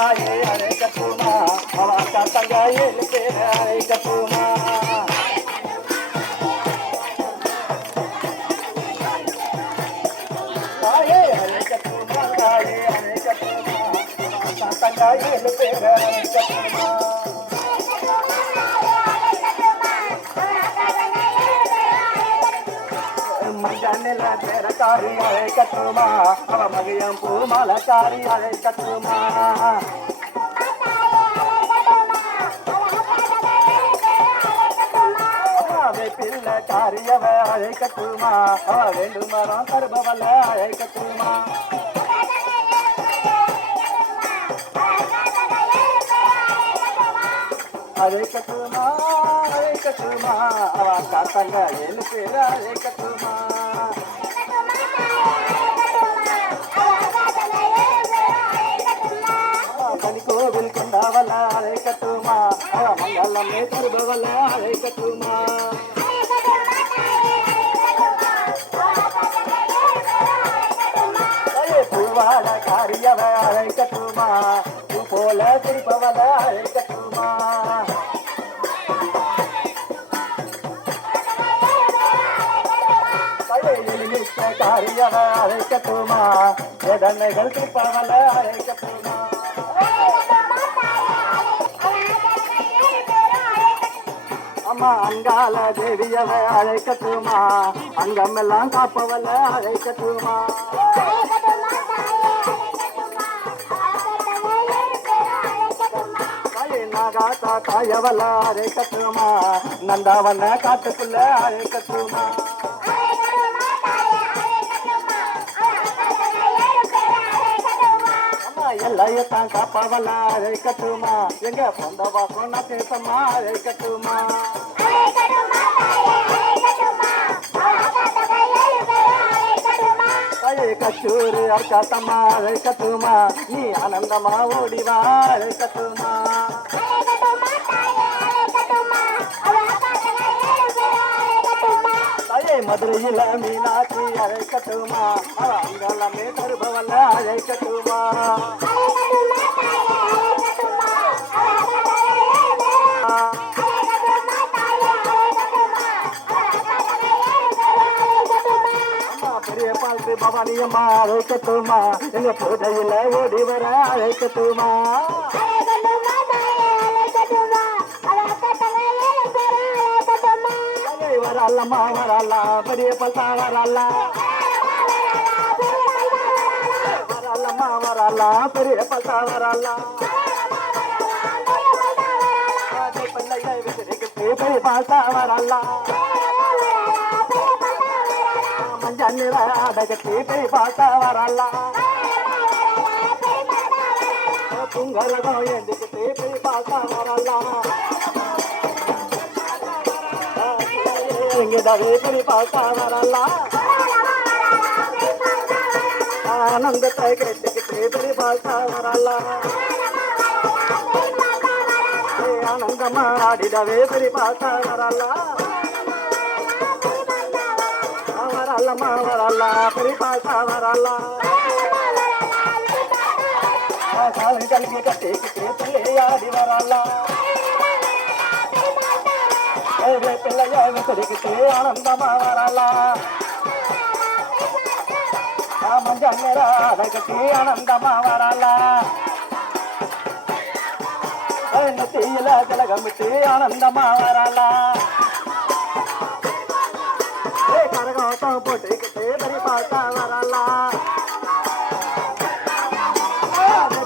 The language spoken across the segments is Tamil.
தாயே அழைக்கட்டுமா அவ தங்காயில் பேர அழைக்கட்டுமா தாயே அழைக்கட்டுமா தாயே அழைக்கட்டுமா அவ தங்காயில் பேர அழைக்கட்டுமா மஞ்சள் பேரக்காரி அழைக்கட்டுமா அவ மகியம் பூமலக்காரி அழைக்கட்டுமா பிள்ளைக்காரி அவ அழைக்கட்டுமா அவ வேண்டும் மரம் தருபவல்ல அழைக்கட்டுமா அழைக்கட்டுமா அழைக்கட்டுமா அவ காத்தங்க ஏழு பேர் அழைக்கட்டுமா பனி கோவில் கொண்டாவல்ல அழைக்கட்டுமா அவ மங்களம் தருபவல்ல அழைக்கட்டுமா பூவாட காரியவ அழைக்கட்டுமா பூ போல சிரிப்பவல அழைக்கட்டுமா காரியவ அழைக்கட்டுமா எதனைகள் சிரிப்பவல அழைக்கட்டுமா அம்மா அங்கால தேவியவ அழைக்கட்டுமா அங்கமெல்லாம் காப்பவல அழைக்கட்டுமா நாகாத்தா தாயவல அழைக்கட்டுமா நந்தாவன காட்டுக்குள்ள அழைக்கட்டுமா எல்லையத்தான் காப்பவல அழைக்கட்டுமா எங்க பொந்த வாக்கம் நான் பேசமா அழைக்கட்டுமா கச்சூரி அர்க்காத்தம்மா அழைக்கட்டுமா நீ ஆனந்தமா ஓடிவா அழைக்கட்டுமா மதுரையில மீனாட்சி அழைக்கட்டுமா அங்கெல்லாமே தருபவல்ல அழைக்கட்டுமா பெரிய பால்ட்டு பவானி அம்மா அழைக்கட்டுமா எங்க பூஜையில ஓடி வர அழைக்கட்டுமா வரல்லம்மா வரல்லா பெரிய பல்தா வரல்லா வரல்லம்மா வரல்லா பெரிய பல்தா வரல்லா பிள்ளையை விசிறிக்கிட்டு பெரிய பால்தா வரல்லா மஞ்சள் நிற அடகட்டி பெரிய பால்தா வரல்லா புங்கரகம் எழுந்துக்கிட்டு பெரிய பால்தா வரல்லா இங்கதாவே பெரிய பால்தா வரல்லா ஆனந்தத்தை கேட்டுக்கிட்டு பெரிய பால்தா வரல்லா ஆனந்தமா ஆடிடவே பெரிய பால்தா வரல்லா வரல்லம்மா வரல்லா பெரிய பால்தா வரல்லா காலை கல்வி கட்டிக்கிட்டு பிள்ளையாடி வரல்லா பிள்ளைய விசிறிக்கிட்டு ஆனந்தமா வரலா மஞ்சள் நிற அடகட்டி ஆனந்தமா வரலா நெத்தியில திலகமிட்டு ஆனந்தமா வரலா கரகாட்டம் போட்டுக்கிட்டு பெரிய பால்தா வரலா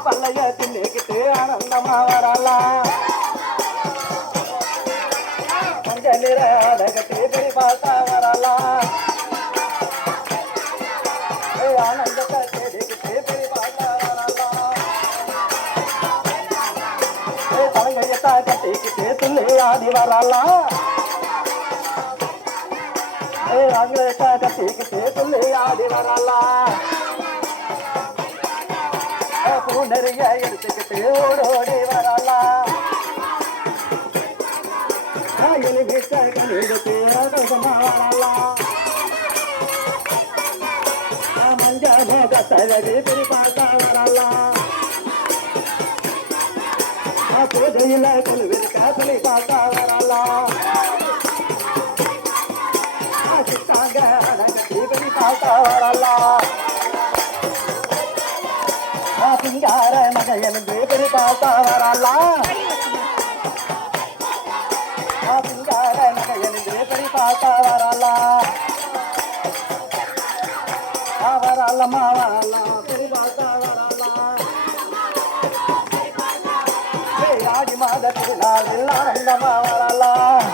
பல்லைய தின்னுக்கிட்டு ஆனந்தமா வரலா நிற அழகட்டி பெரிய பால்தா வரலா ஆனந்தத்தை தேடிக்கிட்டு பெரிய பால்தா வரலா தலங்கையத்தா கட்டிக்கிட்டு துள்ளி ஆடி வரலா ஆங்கிலத்தை கட்டிக்கிட்டு துள்ளி ஆடி வரலா பூ நிறைய எடுத்துக்கிட்டு ஓடோடி வரலா மஞ்சள் பெரிய பால்தா வரலா கையில கொலுவிருக்க சொல்லி பார்த்தா வரலாம் சித்தாங்க கட்டி பார்த்தா வரலாம் சிங்கார நகை என்று பெரிய பார்த்தா வரலாம் சிங்கார நகை என்று பெரிய பார்த்தா வரலாம் வரலாமா வரலாம் பெரிய பார்த்தா வரலாம் ஆடி மாத திருநாள் ஆனந்தமா வரலாம்